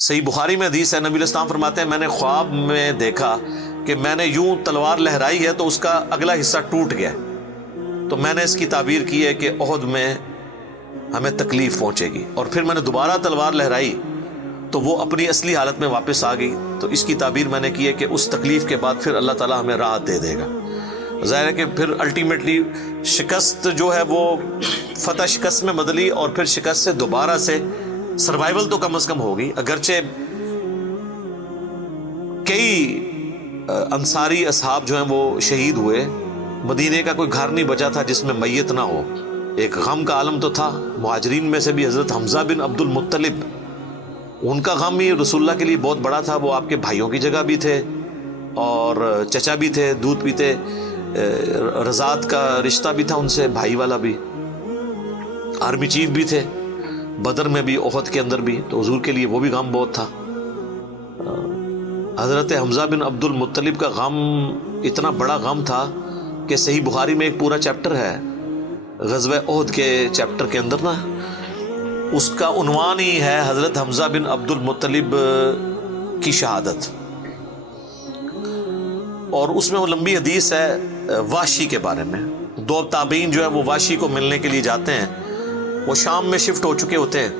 صحیح بخاری میں حدیث ہے، نبی علیہ السلام فرماتے ہیں میں نے خواب میں دیکھا کہ میں نے یوں تلوار لہرائی ہے تو اس کا اگلا حصہ ٹوٹ گیا، تو میں نے اس کی تعبیر کی ہے کہ احد میں ہمیں تکلیف پہنچے گی، اور پھر میں نے دوبارہ تلوار لہرائی تو وہ اپنی اصلی حالت میں واپس آ گئی، تو اس کی تعبیر میں نے کی ہے کہ اس تکلیف کے بعد پھر اللہ تعالیٰ ہمیں راحت دے دے گا۔ ظاہر ہے کہ پھر الٹیمیٹلی شکست جو ہے وہ فتح شکست میں بدلی، اور پھر شکست سے دوبارہ سے سروائیول تو کم از کم ہوگی، اگرچہ کئی انصاری اصحاب جو ہیں وہ شہید ہوئے، مدینے کا کوئی گھر نہیں بچا تھا جس میں میت نہ ہو، ایک غم کا عالم تو تھا۔ مہاجرین میں سے بھی حضرت حمزہ بن عبد المطلب، ان کا غم ہی رسول اللہ کے لیے بہت بڑا تھا، وہ آپ کے بھائیوں کی جگہ بھی تھے اور چچا بھی تھے، دودھ پیتے، رضاعت کا رشتہ بھی تھا ان سے، بھائی والا بھی، آرمی چیف بھی تھے، بدر میں بھی احد کے اندر بھی، تو حضور کے لیے وہ بھی غم بہت تھا۔ حضرت حمزہ بن عبد المطلب کا غم اتنا بڑا غم تھا کہ صحیح بخاری میں ایک پورا چیپٹر ہے غزوہ احد کے چیپٹر کے اندر نا، اس کا عنوان ہی ہے حضرت حمزہ بن عبد المطلب کی شہادت، اور اس میں وہ لمبی حدیث ہے واشی کے بارے میں۔ دو تابعین جو ہے وہ واشی کو ملنے کے لیے جاتے ہیں، وہ شام میں شفٹ ہو چکے ہوتے ہیں،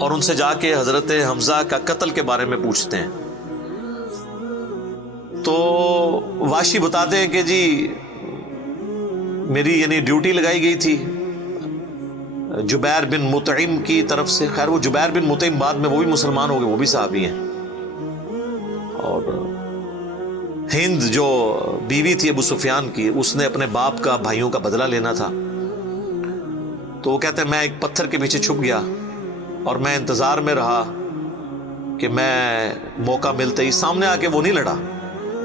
اور ان سے جا کے حضرت حمزہ کا قتل کے بارے میں پوچھتے ہیں، تو واشی بتاتے ہیں کہ جی میری یعنی ڈیوٹی لگائی گئی تھی جبیر بن مطعم کی طرف سے۔ خیر وہ جبیر بن مطعم بعد میں وہ بھی مسلمان ہو گئے، وہ بھی صحابی ہیں، اور ہند جو بیوی تھی ابو سفیان کی، اس نے اپنے باپ کا بھائیوں کا بدلہ لینا تھا، تو وہ کہتے ہیں میں ایک پتھر کے پیچھے چھپ گیا اور میں انتظار میں رہا کہ میں موقع ملتے ہی سامنے آ کے وہ نہیں لڑا،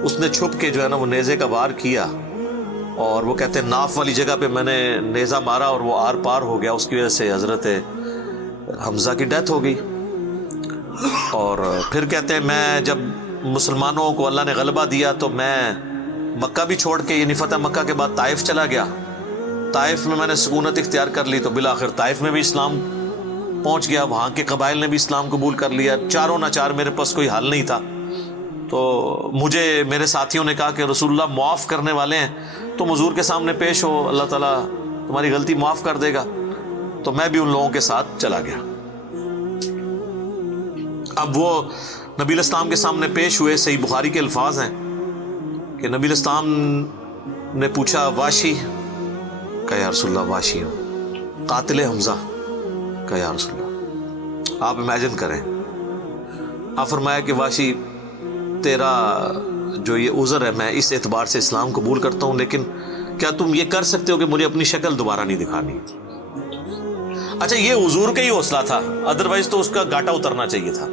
اس نے چھپ کے جو ہے نا وہ نیزے کا وار کیا، اور وہ کہتے ہیں ناف والی جگہ پہ میں نے نیزہ مارا اور وہ آر پار ہو گیا، اس کی وجہ سے حضرت حمزہ کی ڈیتھ ہو گئی۔ اور پھر کہتے ہیں میں جب مسلمانوں کو اللہ نے غلبہ دیا تو میں مکہ بھی چھوڑ کے، یعنی فتح مکہ کے بعد طائف چلا گیا، طائف میں نے سکونت اختیار کر لی، تو بالآخر طائف میں بھی اسلام پہنچ گیا، وہاں کے قبائل نے بھی اسلام قبول کر لیا، چاروں نہ چار میرے پاس کوئی حل نہیں تھا، تو مجھے میرے ساتھیوں نے کہا کہ رسول اللہ معاف کرنے والے ہیں، تم حضور کے سامنے پیش ہو، اللہ تعالیٰ تمہاری غلطی معاف کر دے گا، تو میں بھی ان لوگوں کے ساتھ چلا گیا۔ اب وہ نبی علیہ السلام کے سامنے پیش ہوئے، صحیح بخاری کے الفاظ ہیں کہ نبی علیہ السلام نے پوچھا واشی؟ کہا یا رسول اللہ واشی ہوں۔ قاتل حمزہ؟ کہا یا رسول اللہ۔ آپ امیجن کریں، آپ فرمایا کہ واشی تیرا جو یہ عذر ہے میں اس اعتبار سے اسلام قبول کرتا ہوں، لیکن کیا تم یہ کر سکتے ہو کہ مجھے اپنی شکل دوبارہ نہیں دکھانی؟ اچھا یہ حضور کا ہی حوصلہ تھا، ادروائز تو اس کا گاٹا اترنا چاہیے تھا،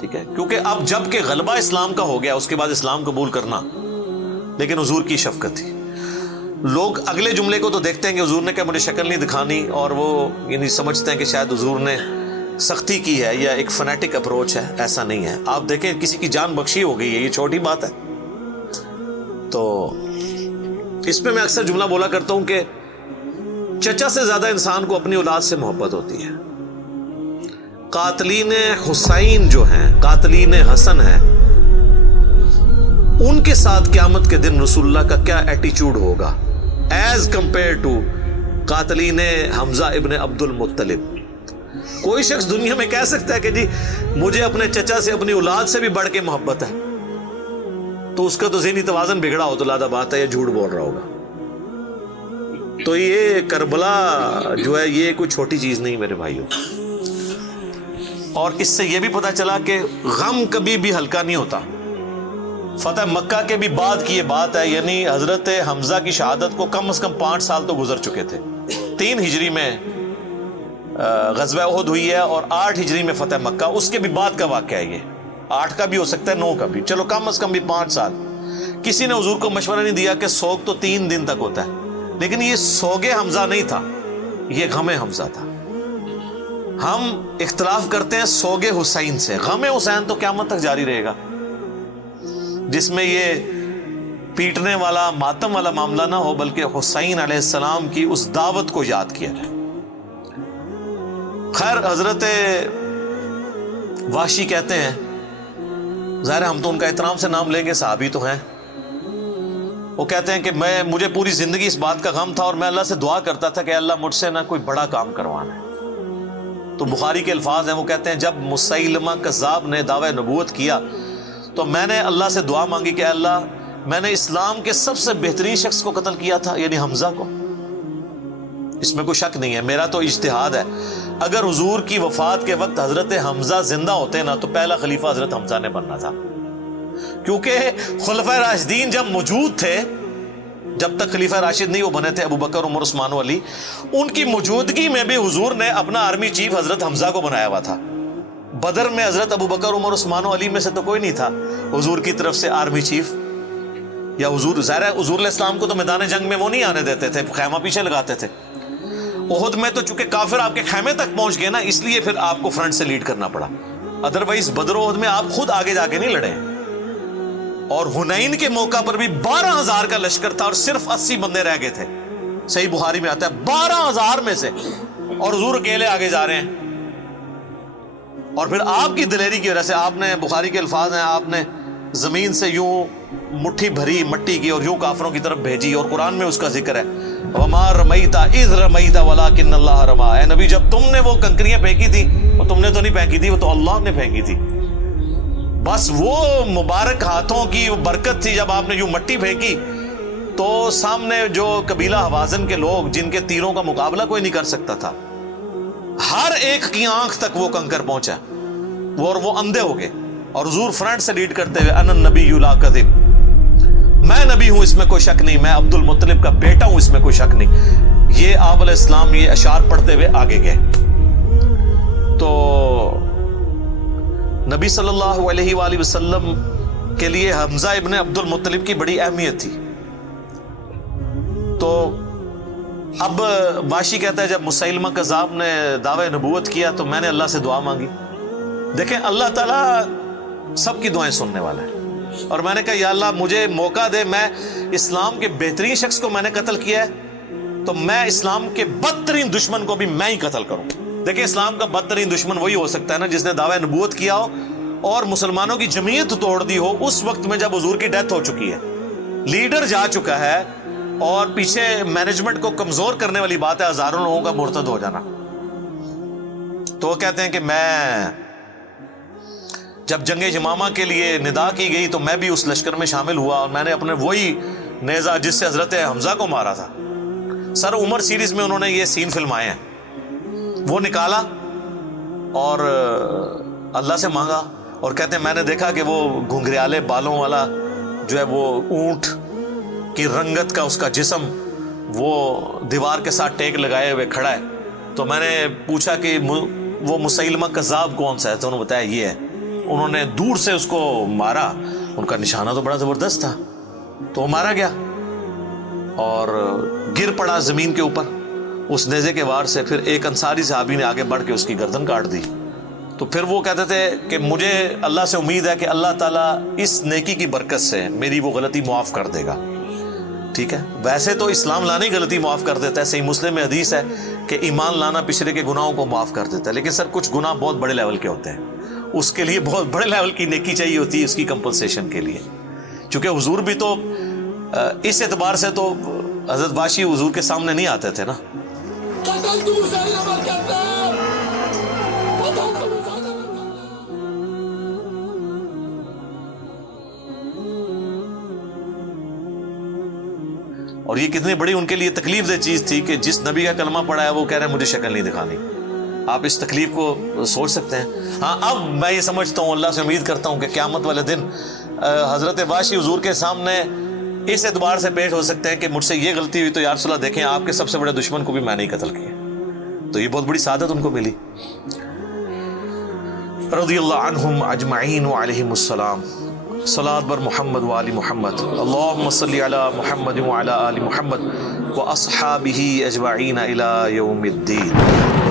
ٹھیک ہے، کیونکہ اب جب کہ غلبہ اسلام کا ہو گیا اس کے بعد اسلام قبول کرنا، لیکن حضور کی شفقت تھی۔ لوگ اگلے جملے کو تو دیکھتے ہیں کہ حضور نے کہا مجھے شکل نہیں دکھانی، اور وہ یعنی سمجھتے ہیں کہ شاید حضور نے سختی کی ہے یا ایک فنیٹک اپروچ ہے، ایسا نہیں ہے۔ آپ دیکھیں کسی کی جان بخشی ہو گئی ہے، یہ چھوٹی بات ہے۔ تو اس پہ میں اکثر جملہ بولا کرتا ہوں کہ چچا سے زیادہ انسان کو اپنی اولاد سے محبت ہوتی ہے۔ قاتلین حسین جو ہیں، قاتلین حسن ہیں، ان کے ساتھ قیامت کے دن رسول اللہ کا کیا ایٹیچیوڈ ہوگا ایز کمپیئر ٹو قاتلین حمزہ ابن عبد المطلب۔ کوئی شخص دنیا میں کہہ سکتا ہے کہ جی مجھے اپنے چچا سے، اپنی اولاد سے بھی بڑھ کے محبت ہے، تو اس کا تو ذہنی توازن بگڑا ہو تو لادہ بات ہے، یا جھوٹ بول رہا ہوگا۔ تو یہ کربلا جو ہے یہ کوئی چھوٹی چیز نہیں میرے بھائیوں، اور اس سے یہ بھی پتا چلا کہ غم کبھی بھی ہلکا نہیں ہوتا۔ فتح مکہ کے بھی بعد کی یہ بات ہے، یعنی حضرت حمزہ کی شہادت کو کم از کم 5 سال تو گزر چکے تھے۔ 3 ہجری میں غزوہ احد ہوئی ہے اور 8 ہجری میں فتح مکہ، اس کے بھی بعد کا واقعہ ہے یہ، 8 کا بھی ہو سکتا ہے 9 کا بھی، چلو کم از کم بھی 5 سال۔ کسی نے حضور کو مشورہ نہیں دیا کہ سوگ تو 3 دن تک ہوتا ہے، لیکن یہ سوگ حمزہ نہیں تھا، یہ غم حمزہ تھا۔ ہم اختلاف کرتے ہیں سوگ حسین سے، غم حسین تو قیامت تک جاری رہے گا، جس میں یہ پیٹنے والا ماتم والا معاملہ نہ ہو، بلکہ حسین علیہ السلام کی اس دعوت کو یاد کیا جائے۔ خیر حضرت وحشی کہتے ہیں، ظاہر ہم تو ان کا احترام سے نام لیں گے، صحابی تو ہیں، وہ کہتے ہیں کہ مجھے پوری زندگی اس بات کا غم تھا اور میں اللہ سے دعا کرتا تھا کہ اللہ مجھ سے نہ کوئی بڑا کام کروانا ہے۔ تو بخاری کے الفاظ ہیں، وہ کہتے ہیں جب مسیلمہ کذاب نے دعوی نبوت کیا تو میں نے اللہ سے دعا مانگی کہ اللہ میں نے اسلام کے سب سے بہترین شخص کو قتل کیا تھا، یعنی حمزہ کو، اس میں کوئی شک نہیں ہے، میرا تو اجتہاد ہے، اگر حضور کی وفات کے وقت حضرت حمزہ زندہ ہوتے نا تو پہلا خلیفہ حضرت حمزہ نے بننا تھا، کیونکہ خلفائے راشدین جب موجود تھے، جب تک خلیفہ راشد نہیں وہ بنے تھے ابو بکر عمر عثمان و علی، ان کی موجودگی میں بھی حضور نے اپنا آرمی چیف حضرت حمزہ کو بنایا ہوا تھا۔ بدر میں حضرت ابو بکر عمر عثمان و علی میں سے تو کوئی نہیں تھا حضور کی طرف سے آرمی چیف، یا حضور ظاہر ہے حضور علیہ السلام کو تو میدان جنگ میں وہ نہیں آنے دیتے تھے، خیمہ پیچھے لگاتے تھے۔ احد میں تو چونکہ کافر آپ کے خیمے تک پہنچ گئے نا، اس لیے پھر آپ کو فرنٹ سے لیڈ کرنا پڑا، ادروائز بدر و احد میں آپ خود آگے جا کے نہیں لڑے۔ اور حنین کے موقع پر بھی 12,000 کا لشکر تھا اور صرف 80 بندے رہ گئے تھے، صحیح بخاری میں آتا ہے 12,000 میں سے، اور حضور اکیلے آگے جا رہے ہیں۔ اور پھر آپ کی دلیری کی وجہ سے آپ نے، بخاری کے الفاظ ہیں، آپ نے زمین سے یوں مٹھی بھری مٹی کی اور یوں کافروں کی طرف بھیجی، اور قرآن میں اس کا ذکر ہے وَمَا رَمَيْتَ إِذْ رَمَيْتَ وَلَكِنَّ اللَّهَ رَمَىٰ، اے نبی جب تم نے وہ کنکریاں پھینکی تھی وہ تم نے تو نہیں پھینکی تھی، وہ تو اللہ نے پھینکی تھی، بس وہ مبارک ہاتھوں کی برکت تھی۔ جب آپ نے یوں مٹی پھینکی تو سامنے جو قبیلہ حوازن کے لوگ جن کے تیروں کا مقابلہ کوئی نہیں کر سکتا تھا، ہر ایک کی آنکھ تک وہ کنکر پہنچا، اور وہ اندھے ہو گئے، اور حضور فرنٹ سے لیڈ کرتے ہوئے انا النبی لا کذب، میں نبی ہوں اس میں کوئی شک نہیں، میں عبد المطلب کا بیٹا ہوں اس میں کوئی شک نہیں، یہ آپ علیہ السلام یہ اشعار پڑھتے ہوئے آگے گئے۔ تو نبی صلی اللہ علیہ وآلہ وسلم کے لیے حمزہ ابن عبد المطلب کی بڑی اہمیت تھی۔ تو اب واشی کہتا ہے جب مسیلمہ کذاب نے دعوی نبوت کیا تو میں نے اللہ سے دعا مانگی۔ دیکھیں اللہ تعالیٰ سب کی دعائیں سننے والا ہے، اور میں نے کہا یا اللہ مجھے موقع دے، میں اسلام کے بہترین شخص کو میں نے قتل کیا ہے تو میں اسلام کے بدترین دشمن کو بھی میں ہی قتل کروں۔ دیکھیں اسلام کا بدترین دشمن وہی ہو سکتا ہے نا جس نے دعوی نبوت کیا ہو اور مسلمانوں کی جمعیت توڑ دی ہو اس وقت میں جب حضور کی ڈیتھ ہو چکی ہے، لیڈر جا چکا ہے، اور پیچھے مینجمنٹ کو کمزور کرنے والی بات ہے ہزاروں لوگوں کا مرتد ہو جانا۔ تو وہ کہتے ہیں کہ میں جب جنگ یمامہ کے لیے ندا کی گئی تو میں بھی اس لشکر میں شامل ہوا، اور میں نے اپنے وہی نیزہ جس سے حضرت حمزہ کو مارا تھا، سر عمر سیریز میں انہوں نے یہ سین فلمائے ہیں، وہ نکالا اور اللہ سے مانگا، اور کہتے ہیں میں نے دیکھا کہ وہ گھنگریالے بالوں والا جو ہے وہ اونٹ کی رنگت کا اس کا جسم وہ دیوار کے ساتھ ٹیک لگائے ہوئے کھڑا ہے، تو میں نے پوچھا کہ وہ مسیلمہ کذاب کون سا ہے، تو انہوں نے بتایا یہ ہے۔ انہوں نے دور سے اس کو مارا، ان کا نشانہ تو بڑا زبردست تھا، تو وہ مارا گیا اور گر پڑا زمین کے اوپر اس نیزے کے وار سے۔ پھر ایک انصاری صحابی نے آگے بڑھ کے اس کی گردن کاٹ دی۔ تو پھر وہ کہتے تھے کہ مجھے اللہ سے امید ہے کہ اللہ تعالیٰ اس نیکی کی برکت سے میری وہ غلطی معاف کر دے گا۔ ٹھیک ہے، ویسے تو اسلام لانے ہی غلطی معاف کر دیتا ہے، صحیح مسلم میں حدیث ہے کہ ایمان لانا پچھلے کے گناہوں کو معاف کر دیتا ہے، لیکن سر کچھ گناہ بہت بڑے لیول کے ہوتے ہیں، اس کے لیے بہت بڑے لیول کی نیکی چاہیے ہوتی ہے اس کی کمپنسیشن کے لیے، چونکہ حضور بھی تو اس اعتبار سے تو حضرت واشی حضور کے سامنے نہیں آتے تھے نا۔ اور یہ کتنی بڑی ان کے لیے تکلیف دہ چیز تھی کہ جس نبی کا کلمہ پڑھا ہے وہ کہہ رہے ہیں مجھے شکل نہیں دکھانی۔ آپ اس تکلیف کو سوچ سکتے ہیں۔ ہاں اب میں یہ سمجھتا ہوں، اللہ سے امید کرتا ہوں کہ قیامت والے دن حضرت واشی حضور کے سامنے اس اعتبار سے پیش ہو سکتے ہیں کہ مجھ سے یہ غلطی ہوئی تو یا رسول اللہ دیکھیں آپ کے سب سے بڑے دشمن کو بھی میں نے ہی قتل کیا، تو یہ بہت بڑی سعادت ان کو ملی۔ رضی اللہ عنہم اجمعین وعلیہم السلام۔ صلاۃ بر محمد وآل محمد، اللہم صلی علی محمد وعلی آل محمد واصحابہ اجمعین الی یوم الدین۔